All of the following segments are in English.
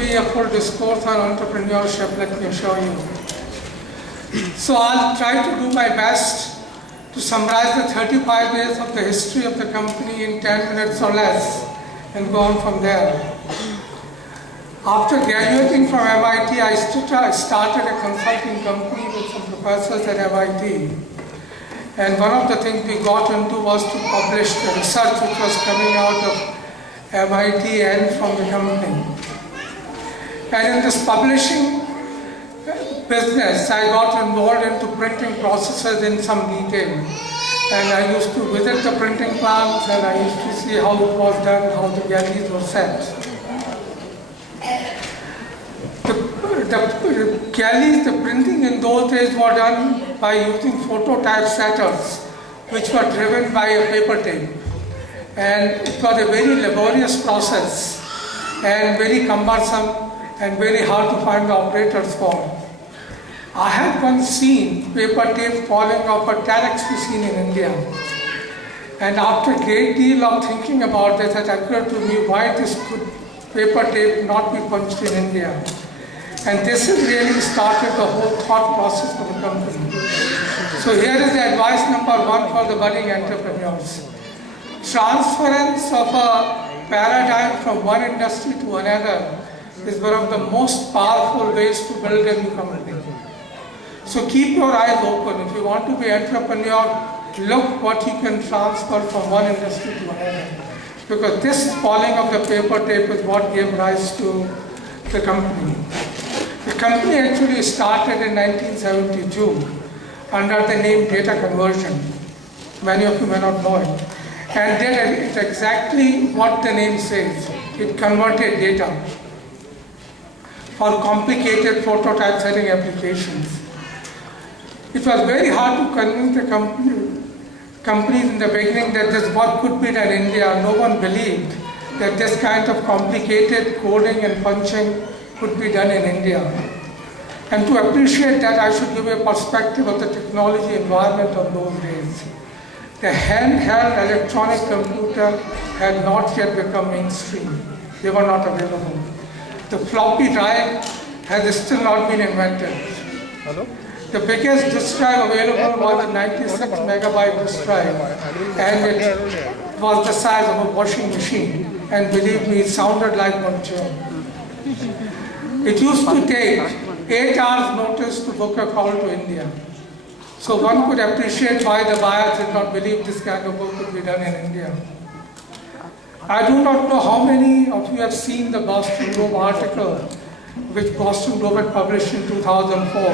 be a full discourse on entrepreneurship, let me assure you. So I'll try to do my best to summarize the 35 years of the history of the company in 10 minutes or less and go on from there. After graduating from MIT, I started a consulting company with some professors at MIT. And one of the things we got into was to publish the research which was coming out of MIT and from the company. And in this publishing business, I got involved into printing processes in some detail. And I used to visit the printing plants and I used to see how it was done, how the galleys were set. The galleys, the printing in those days were done by using phototype setters, which were driven by a paper tape. And it was a very laborious process and very cumbersome and very hard to find operators for. I had once seen paper tape falling off a telex machine in India. And after a great deal of thinking about this, it occurred to me why this could paper tape not be punched in India. And this has really started the whole thought process for the company. So here is the advice number one for the budding entrepreneurs. Transference of a paradigm from one industry to another is one of the most powerful ways to build a new company. So keep your eyes open. If you want to be an entrepreneur, look what you can transfer from one industry to another. Because this falling of the paper tape is what gave rise to the company. The company actually started in 1972 under the name Data Conversion. Many of you may not know it. And did it exactly what the name says. It converted data for complicated prototype setting applications. It was very hard to convince the companies in the beginning that this work could be done in India. No one believed that this kind of complicated coding and punching could be done in India. And to appreciate that, I should give a perspective of the technology environment of those days. The handheld electronic computer had not yet become mainstream. They were not available. The floppy drive has still not been invented. Hello? The biggest disk drive available was a 96 megabyte disk drive, and it was the size of a washing machine. And believe me, it sounded like one tune. It used to take 8 hours notice to book a call to India. So one could appreciate why the buyers did not believe this kind of work could be done in India. I do not know how many of you have seen the Boston Globe article, which Boston Globe had published in 2004,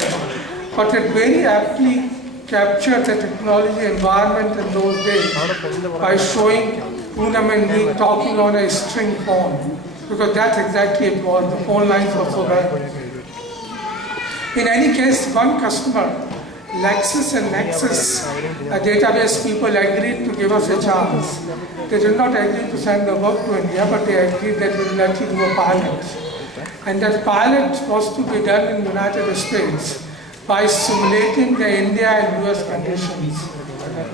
but it very aptly captured the technology environment in those days by showing Poonam and me talking on a string phone, because that's exactly it was. The phone lines were so bad. In any case, one customer, Lexis and Nexus, database people, agreed to give us a chance. They did not agree to send the work to India, but they agreed that we will let you do a pilot. And that pilot was to be done in the United States by simulating the India and US conditions.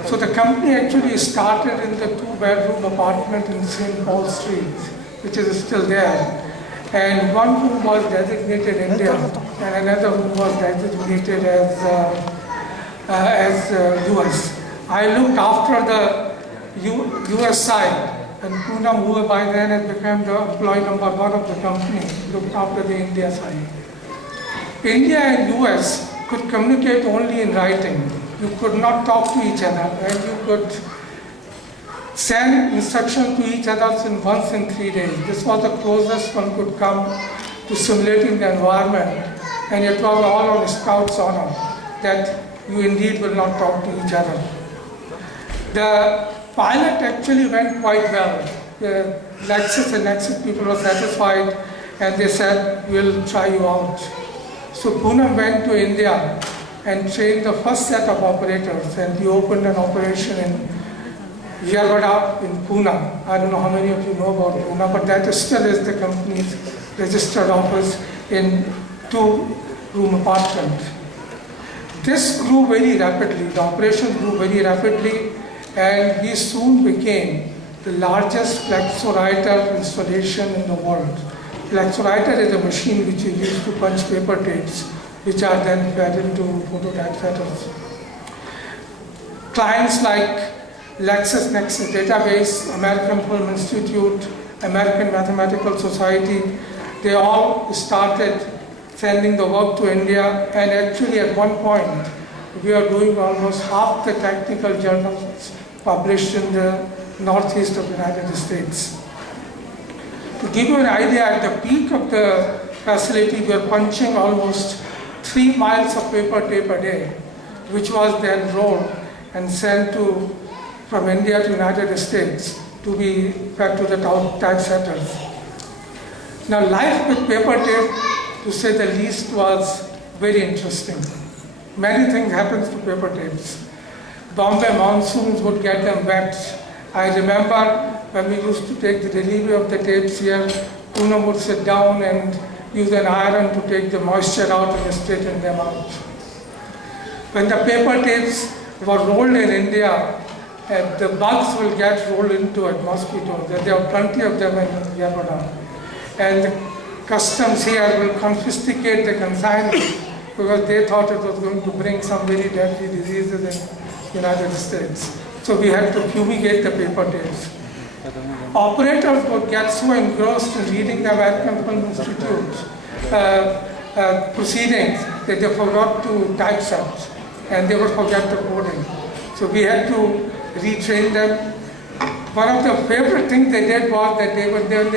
So the company actually started in the 2-bedroom apartment in St. Paul Street, which is still there. And one room was designated India, and another room was designated as US. I looked after the US side, and Poonam, who by then had become the employee number one of the company, looked after the India side. India and US could communicate only in writing. You could not talk to each other, and you could send instructions to each other once in 3 days. This was the closest one could come to simulating the environment, and it was all on Scout's honor that you indeed will not talk to each other. The pilot actually went quite well. The Lexis and Nexus people were satisfied, and they said, we'll try you out. So Poonam went to India and trained the first set of operators, and he opened an operation in Yerwada in Pune. I don't know how many of you know about Pune, but that still is the company's registered office in 2-room apartment. This grew very rapidly. The operation grew very rapidly, and we soon became the largest Flexowriter installation in the world. Lexowriter is a machine which is used to punch paper tapes, which are then fed into phototypesetters. Clients like LexisNexis Database, American Film Institute, American Mathematical Society, they all started sending the work to India, and actually at one point we are doing almost half the technical journals published in the northeast of the United States. To give you an idea, at the peak of the facility, we were punching almost 3 miles of paper tape a day, which was then rolled and sent from India to United States to be fed to the typesetters. Now, life with paper tape, to say the least, was very interesting. Many things happened to paper tapes. Bombay monsoons would get them wet. I remember when we used to take the delivery of the tapes here, Poonam would sit down and use an iron to take the moisture out and straighten them out. When the paper tapes were rolled in India, the bugs will get rolled into it, mosquitoes. There are plenty of them in Yamuna. And the customs here will confiscate the consignment because they thought it was going to bring some very deadly diseases in the United States. So we had to fumigate the paper tapes. Operators would get so engrossed in reading the American Film Institute proceedings that they forgot to typeset, and they would forget the coding. So we had to retrain them. One of the favorite things they did was that they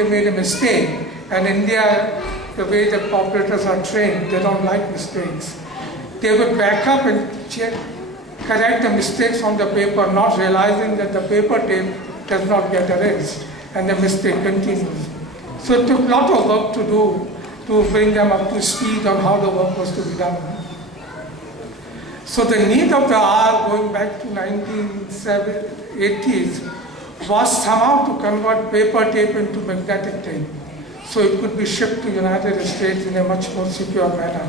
made a mistake, and India, the way the operators are trained, they don't like mistakes. They would back up and correct the mistakes on the paper, not realizing that the paper tape does not get erased, and the mistake continues. So it took a lot of work to do to bring them up to speed on how the work was to be done. So the need of the hour, going back to 1980s, was somehow to convert paper tape into magnetic tape, so it could be shipped to the United States in a much more secure manner.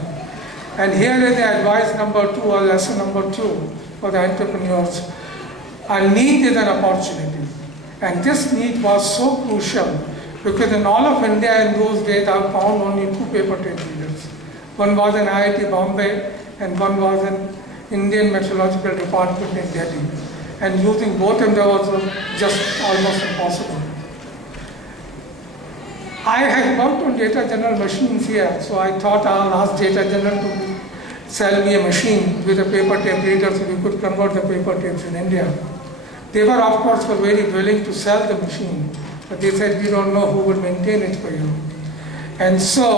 And here is the advice number 2, or lesson number 2 for the entrepreneurs. A need is an opportunity. And this need was so crucial because in all of India in those days I found only 2 paper tape readers. One was in IIT Bombay and one was in Indian Meteorological Department in Delhi. And using both of them was just almost impossible. I had worked on data general machines here, so I thought I'll ask data general to sell me a machine with a paper tape reader so we could convert the paper tapes in India. They were, of course, very willing to sell the machine, but they said, we don't know who would maintain it for you. And so